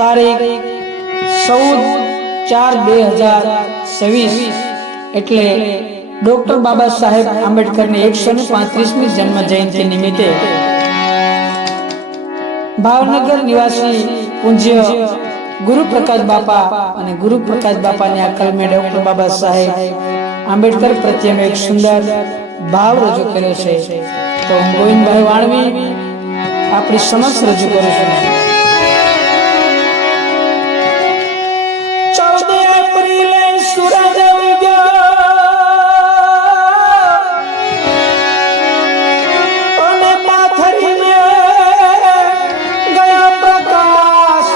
તારીખ 14/4/2026 એટલે ડોક્ટર બાબા સાહેબ આંબેડકરની 135મી જન્મ જયંતિ નિમિત્તે ભાવનગર નિવાસી પૂજ્ય ગુરુ પ્રકાશ બાપા અને ગુરુ પ્રકાશ બાપાની આ કલમે ડોક્ટર બાબા સાહેબ આંબેડકર પ્રત્યેનો એક સુંદર ભાવ રજૂ કર્યો છે। તો હું ગોવિંદભાઈ વાણવી આપણી સમક્ષ રજૂ કરું છું। 14 એપ્રિલે સૂરજ ઉગ્યો અને પાથરીને ગયો પ્રકાશ।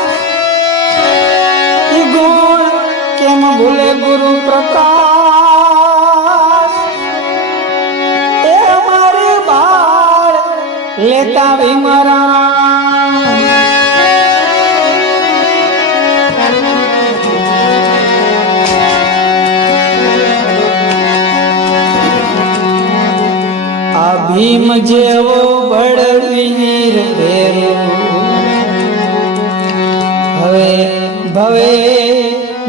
ઈ ગુણ કેમ ભૂલે ગુરુ પ્રકાશ? એ અમારે બાળ લેતા વિમરા ભીમ જેવો બળવીર ભેરો હવે ભવે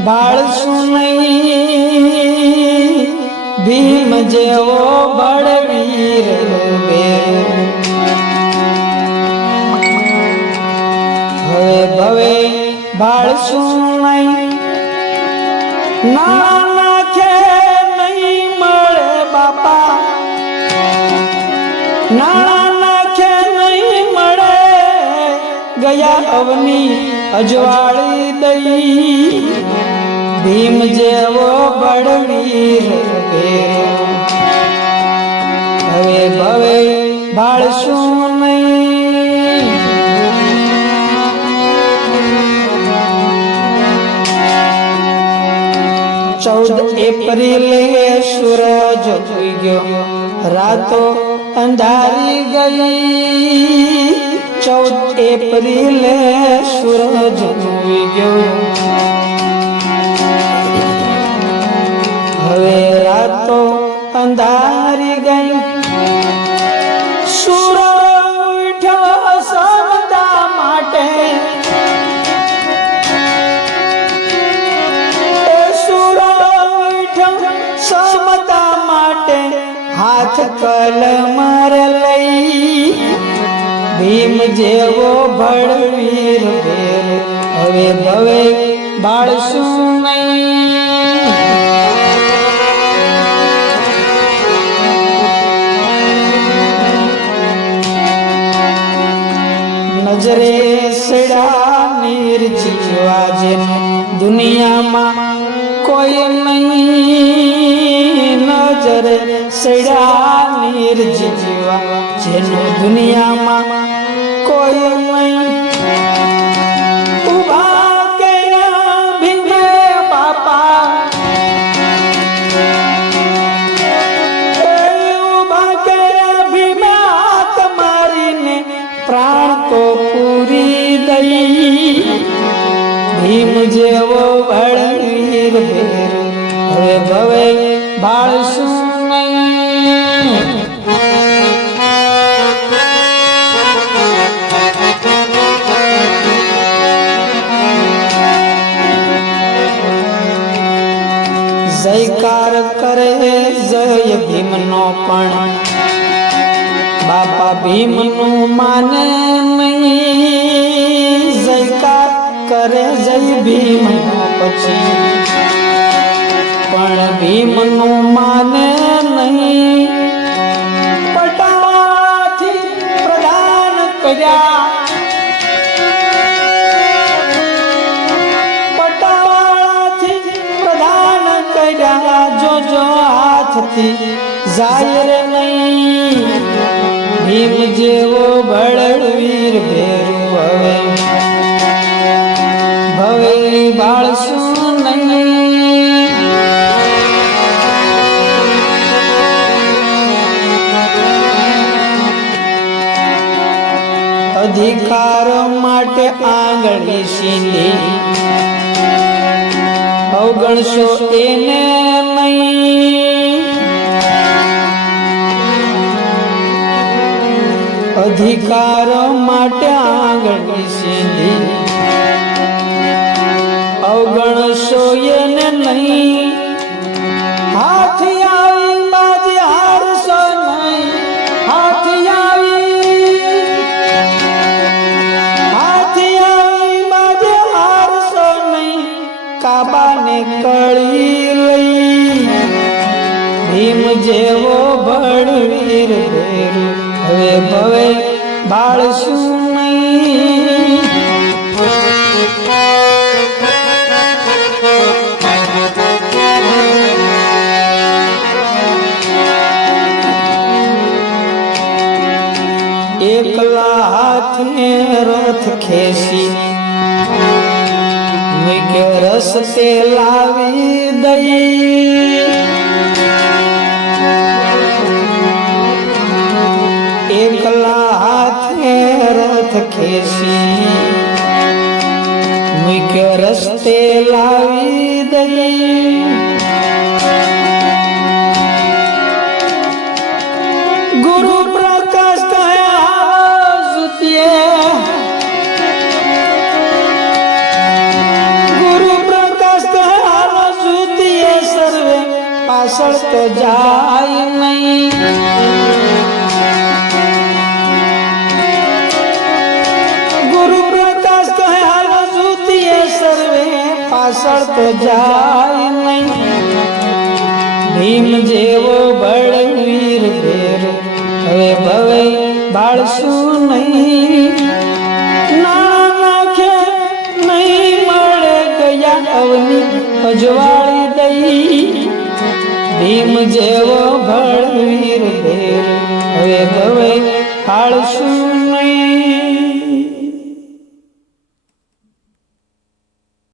ભાળશું નહીં। ભીમ જેવો બળવીર ભેરો હવે ભવે ભાળશું નહીં। ના નાખે નહીં મળે બાપા, નાણા નાખે નહીં મળે ગયા અવની અજવાળી દઈ। ભીમ જેવો બળવીર ભેરો હવે ભવે ભાળશું નહીં। 14 એપ્રિલે સૂરજ ઉગ્યો, રાતો અંધારી ગઈ। 14 એપ્રિલે સૂરજ ઉગ્યો હવે રાતો અંધારી ગઈ। સૂરજ ઉઠ્યો સમતા માટે, સમતા માટે હાથ કલમર લઈ। ભીમ જેવો બળવીર ભેરો હવે ભવે ભાળશું નહીં। નજરે સડા નિર્જીવા જેને દુનિયામાં કોઈ નહીં। નજરે સડા નિર્જીવા જેને દુનિયામાં કોઈ નહીં। ઉભા કર્યા ભીમે બાપા, ઉભા કર્યા ભીમે હાથ મારીને પ્રાણ તો પૂરી દઈ। ભીમ જેવો બળવીર ભેરો હવે ભવે ભાળશું નહીં। જયકાર કરે જય ભીમનો પણ બાપા ભીમનું માને નહીં। જયકાર કરે જય ભીમનો પછી પણ ભીમનું માને નહીં। પટાવાથી પ્રદાન કર્યા, પટાવાળાથી પ્રદાન કર્યા, જો હાથથી જાહેર નહીં। ભીમ જેવો બળવીર ભેરો હવે ભવે ભાળશું નહીં। અધિકાર માટે આંગળી સીધી અવગણશો એને નહીં। અધિકાર માટે આંગળી સીધી વીર ભેર હવે ભવે બાળશું નહીં એકલા હાથે રથ ખેસી મુકે રસ્તે લાવી દઈ એકલા હાથે રથ ખેસી મુકે રસ્તે લાવી દઈ ગુરુ પ્રકાશ પાછળ તો જાય નહીં ગુરુ પ્રકાશ કહે હાલ જુતીએ સર્વે પાછળ તો જાય નહીં ભીમ જેવો બળવીર ભેર હવે ભવે બાળશું નહીં ના નાખે નહીં મળે ગયા અવની અજવાળી દઈ ભીમ જેવો બળવીર ભેર હવે ભવે બાળશું